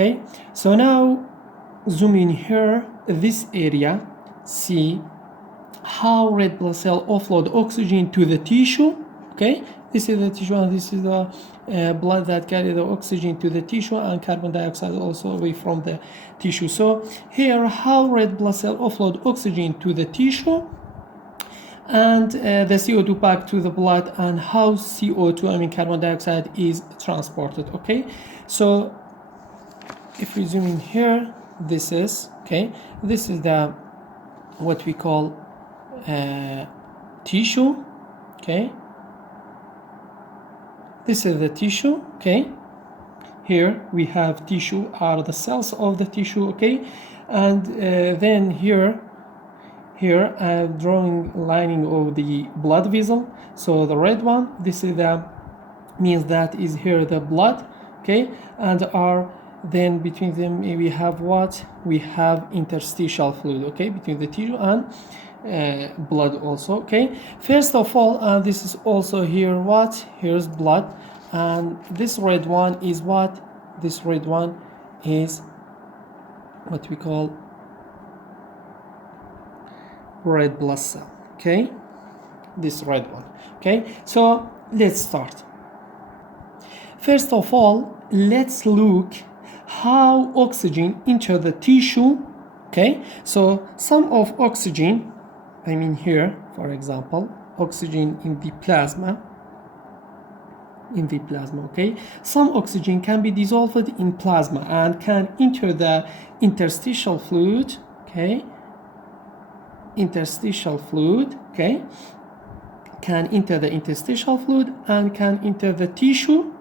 Okay, so now zoom in here, this area, see how red blood cell offload oxygen to the tissue. Okay, this is the tissue and this is the blood that carry the oxygen to the tissue and carbon dioxide also away from the tissue. So here how red blood cell offload oxygen to the tissue and the CO2 back to the blood, and how CO2, I mean carbon dioxide, is transported. Okay, so if we zoom in here, this is the what we call tissue. Okay, this is the tissue. Okay, here we have tissue, are the cells of the tissue. Okay, and then here I'm drawing lining of the blood vessel. So the red one, this is the means that is here the blood. Okay, and are then between them we have what? We have interstitial fluid. Okay, between the tissue and blood also. Okay, first of all, this is also here what? Here's blood, and this red one is what? This red one is what we call red blood cell. Okay, this red one. Okay, so let's start. First of all, let's look how oxygen enter the tissue. Okay, so some of oxygen, I mean here, for example, oxygen in the plasma. Okay, some oxygen can be dissolved in plasma and can enter the interstitial fluid. Okay, interstitial fluid. Okay, can enter the interstitial fluid and can enter the tissue.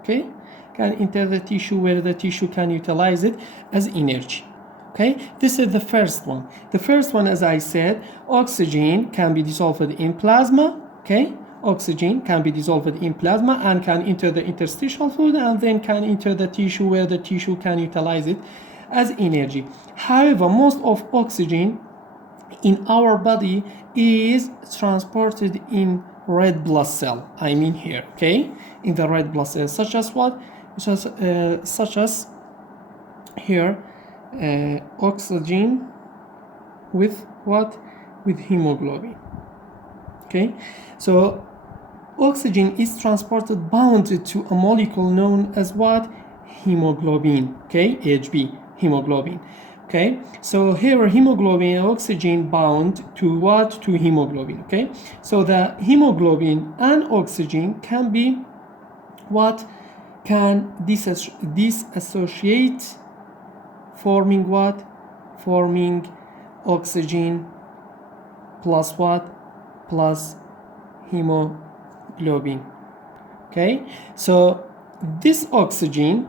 Okay, can enter the tissue where the tissue can utilize it as energy. Okay, this is the first one. The first one, as I said, oxygen can be dissolved in plasma. Okay, oxygen can be dissolved in plasma and can enter the interstitial fluid and then can enter the tissue where the tissue can utilize it as energy. However, most of oxygen in our body is transported in red blood cell. I mean here, okay, in the red blood cell, such as what? Such as here, oxygen with what? With hemoglobin. Okay, so oxygen is transported bound to a molecule known as what? Hemoglobin. Okay, Hb, hemoglobin. Okay, so here hemoglobin and oxygen bound to what? To hemoglobin. Okay, so the hemoglobin and oxygen can be what? Can disassociate, forming what? Forming oxygen plus what? Plus hemoglobin. Okay, so this oxygen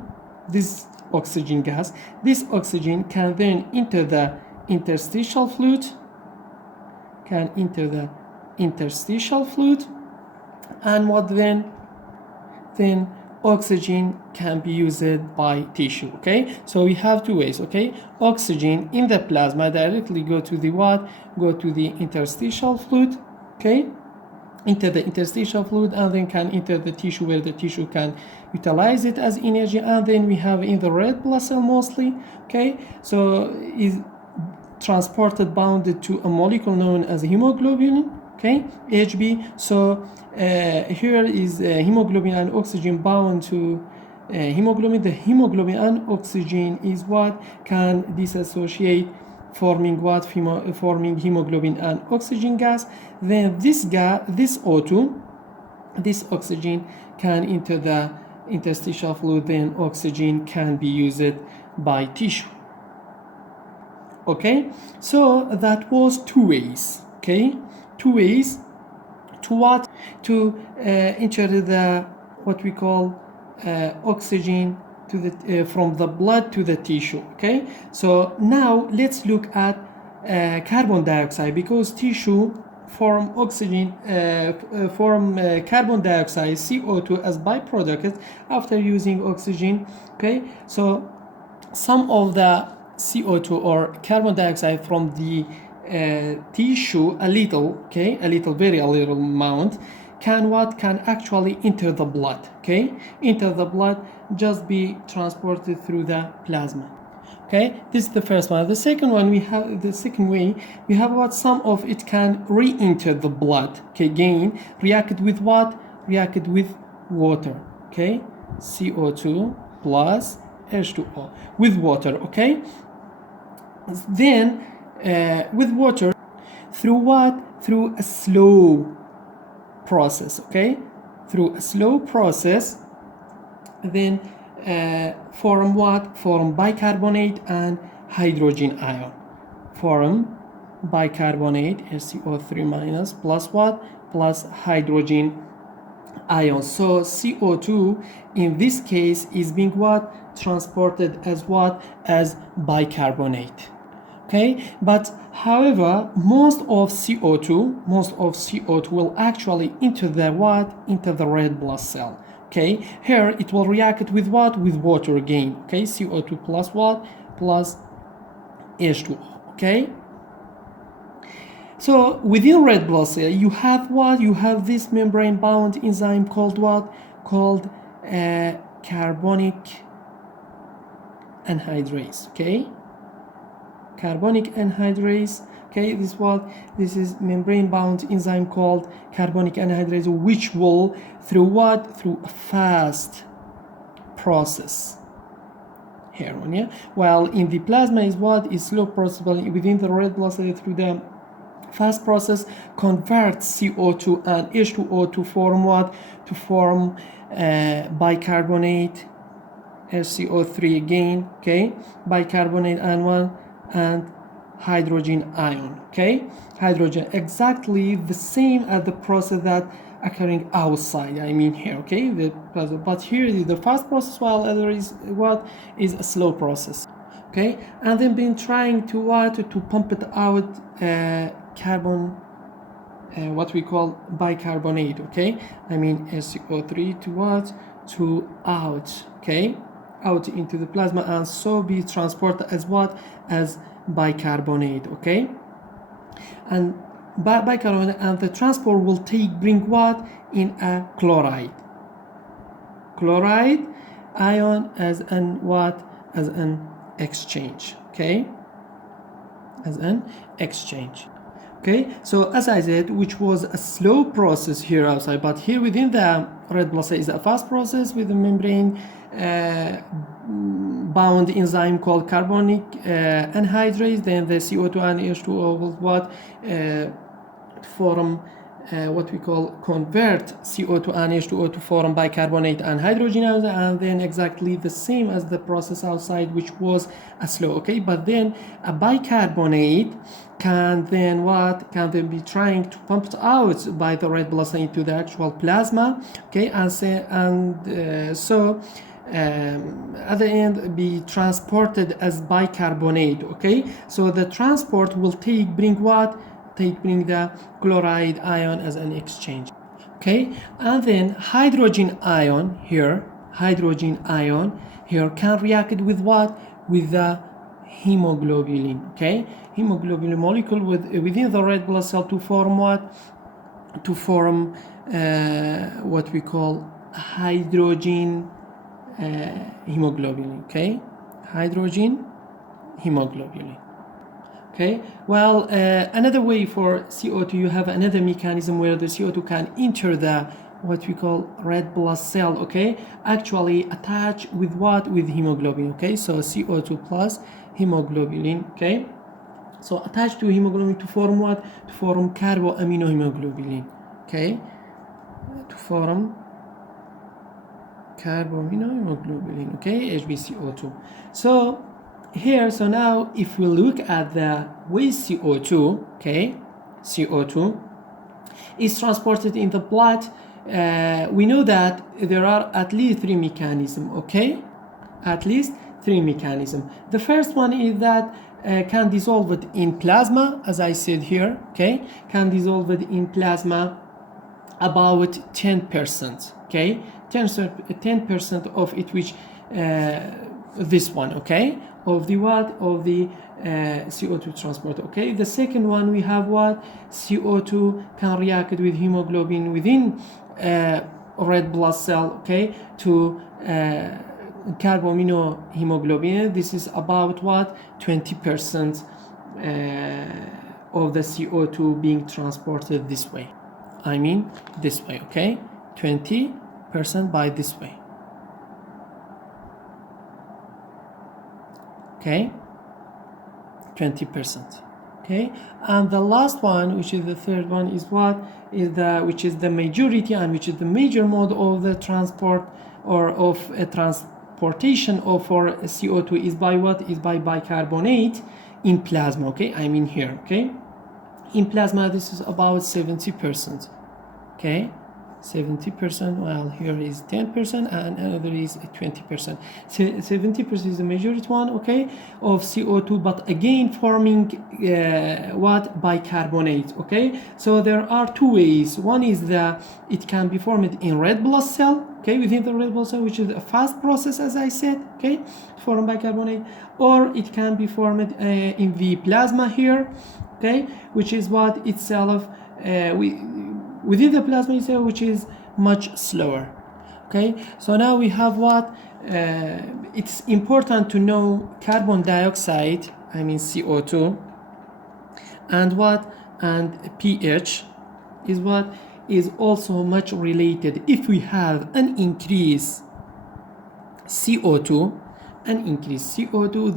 gas, this oxygen can then enter the interstitial fluid, and what then oxygen can be used by tissue. Okay, so we have two ways. Okay, oxygen in the plasma directly go to the what? Go to the interstitial fluid. Okay, enter the interstitial fluid and then can enter the tissue where the tissue can utilize it as energy, and then we have in the red blood cell mostly. Okay, so is transported bounded to a molecule known as hemoglobin. Okay, Hb. So here is hemoglobin and oxygen bound to hemoglobin. The hemoglobin and oxygen is what? Can disassociate, forming what? Forming hemoglobin and oxygen gas. Then this O2, this oxygen can enter the interstitial fluid, then oxygen can be used by tissue. Okay, so that was two ways. Okay, two ways to what? To enter the what we call oxygen to the from the blood to the tissue. Okay, so now let's look at carbon dioxide, because tissue form oxygen, carbon dioxide, CO2 as byproduct after using oxygen. Okay, so some of the CO2 or carbon dioxide from the tissue, a little, very little amount, can actually enter the blood, okay? Enter the blood, just be transported through the plasma. Okay, this is the first one. The second one, we have the second way, we have what some of it can re-enter the blood. Okay, again, reacted with what? Reacted with water. Okay, CO2 plus H2O with water. Okay, then with water, through what? Through a slow process. Okay, through a slow process, then form what? Form bicarbonate and hydrogen ion. Form bicarbonate, SiO3 minus, plus what? Plus hydrogen ion. So CO2 in this case is being what? Transported as what? As bicarbonate. Okay, but however, most of CO2 will actually enter the what? Into the red blood cell. Okay, here it will react with what? With water again. Okay, CO2 plus what? Plus H2O. Okay, so within red blood cell you have what? You have this membrane bound enzyme called what? Called carbonic anhydrase. Okay, carbonic anhydrase. Okay, this is membrane bound enzyme called carbonic anhydrase, which will through what? Through a fast process here on, yeah, while in the plasma is what? Is slow process. Within the red blood cell through the fast process converts CO2 and H2O to form what? To form bicarbonate, SiO3 again. Okay, bicarbonate and one and hydrogen ion. Okay, hydrogen, exactly the same as the process that occurring outside, I mean here. Okay, but here is the fast process, while other is what? Is a slow process. Okay, and then been trying to what? To pump it out carbon, what we call bicarbonate. Okay, I mean SiO3 to what? To out. Okay, out into the plasma, and so be transported as what? As bicarbonate. Okay, and bicarbonate, and the transport will bring what? In a chloride ion as an what? As an exchange. Okay, as an exchange. Okay, so as I said, which was a slow process here outside, but here within the red blood cell is a fast process with a membrane bound enzyme called carbonic anhydrase. Then the CO2 and H2O will what? Form what we call convert CO2 and H2O to form bicarbonate and hydrogen ions, and then exactly the same as the process outside, which was a slow. Okay, but then a bicarbonate can then what? Can then be trying to pump it out by the red blood cell into the actual plasma. Okay, and so at the end be transported as bicarbonate. Okay, so the transport will bring what? Bring the chloride ion as an exchange. Okay, and then hydrogen ion here can react with what? With the hemoglobin. Okay, hemoglobin molecule within the red blood cell to form what? To form what we call hydrogen hemoglobin. Okay, hydrogen hemoglobin. Okay, well, another way for CO2, you have another mechanism where the CO2 can enter the what we call red blood cell. Okay, actually attach with what? With hemoglobin. Okay, so CO2 plus hemoglobin. Okay, so attached to hemoglobin to form what? To form carboaminohemoglobin. Okay, to form carboaminohemoglobin. Okay, HbCO2. So here, so now if we look at the way CO2, okay, CO2 is transported in the blood, we know that there are at least three mechanisms. Okay, at least three mechanisms. The first one is that can dissolve it in plasma, as I said here. Okay, can dissolve it in plasma about 10%. Okay, 10% of it, which this one, okay, of the what, of the CO2 transport. Okay, the second one we have what, CO2 can react with hemoglobin within red blood cell, okay, to carboaminohemoglobin. This is about what, 20% of the CO2 being transported this way. I mean this way, okay, 20% by this way. Okay, 20%. Okay, and the last one, which is the third one, is what, is the, which is the majority and which is the major mode of the transport or of a transportation of for CO2 is by what, is by bicarbonate in plasma. Okay, I mean here, okay, in plasma this is about 70%. Okay, 70%, well here is 10% and another is 20%. 70% is the majority one, okay, of CO2, but again forming what, bicarbonate. Okay, so there are two ways. One is that it can be formed in red blood cell, okay, within the red blood cell, which is a fast process, as I said, okay, formed bicarbonate, or it can be formed in the plasma here, okay, which is what itself within the plasma itself, which is much slower. Okay, so now we have what, it's important to know carbon dioxide, I mean CO2, and what, and pH is what, is also much related. If we have an increase CO2,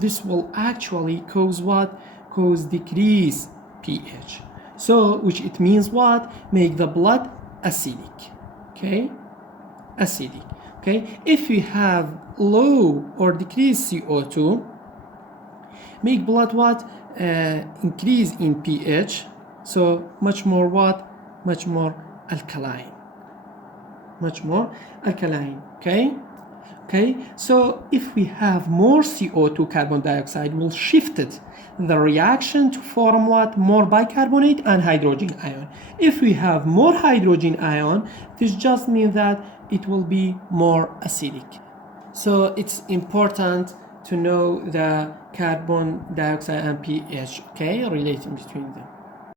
this will actually cause what, cause decrease pH. So, which it means what, make the blood acidic. Okay, acidic. Okay, if we have low or decreased CO2, make blood what, increase in pH, so much more what, much more alkaline, okay. Okay, so if we have more CO2, carbon dioxide will shift it, the reaction to form what, more bicarbonate and hydrogen ion. If we have more hydrogen ion, this just means that it will be more acidic. So it's important to know the carbon dioxide and pH, okay, relating between them.